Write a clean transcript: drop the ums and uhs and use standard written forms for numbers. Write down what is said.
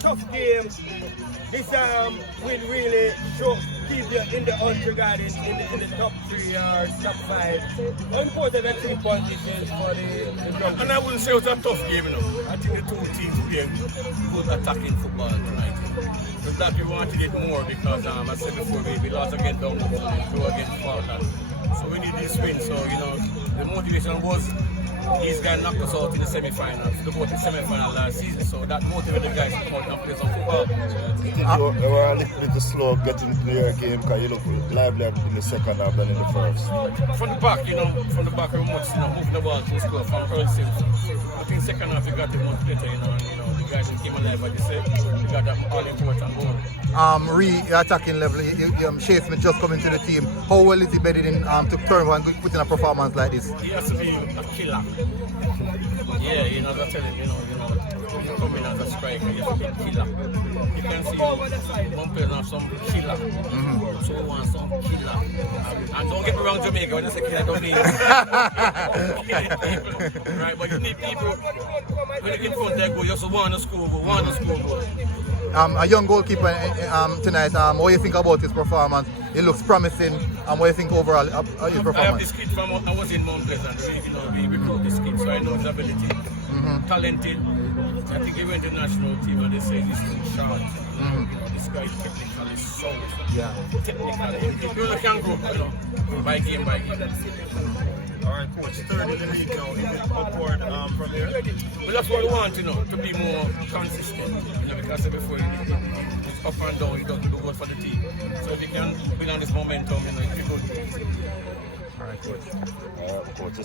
Tough game. This will really keep you in the hunt regarding in the top 3 or top 5. How important that 3 points is for the Drums? And I wouldn't say it was a tough game, you know. I think the two teams played good attacking football tonight. But that we wanted it more because, I said before, we lost against Dunwoody and draw against Florida. So we need this win. So, you know, the motivation was these guys knocked us out in the semi-finals, the semi-final last season, so that motivated the guys to come out and play some football. They were a little bit slow getting to your game because you look lively in the second half than in the first. From the back, we much, moving the ball to the score from Earl Simpson. I think second half we got it much better, the guys who came alive, like you said, we got that all-important goal. Attacking level, Shea Smith just coming to the team. How well is he bedded in to turn and put in a performance like this? He has to be a killer. Yeah, that's telling you come in as a striker, he has to be a killer. You can see one player have some killer. So we want some killer. And don't get me wrong, Jamaica, when I say killer, I don't mean right, but you need people when you get in front there, you just want to score, A young goalkeeper tonight, what do you think about his performance? It looks promising. What do you think overall his performance? I have this kid from, I was in Mount Pleasant, we recruit this kid, so I know his ability. Talented. I think he went to the national team and they say he's sharp. This guy is technically solid. Yeah. Technically. He really can go, by game. Alright, coach, third in the league now, is it upward from here? Well, that's what we want, to be more consistent. Because I said before, it's up and down, you don't do good for the team. So if you can build on this momentum, it's good. Alright, coach. Coach,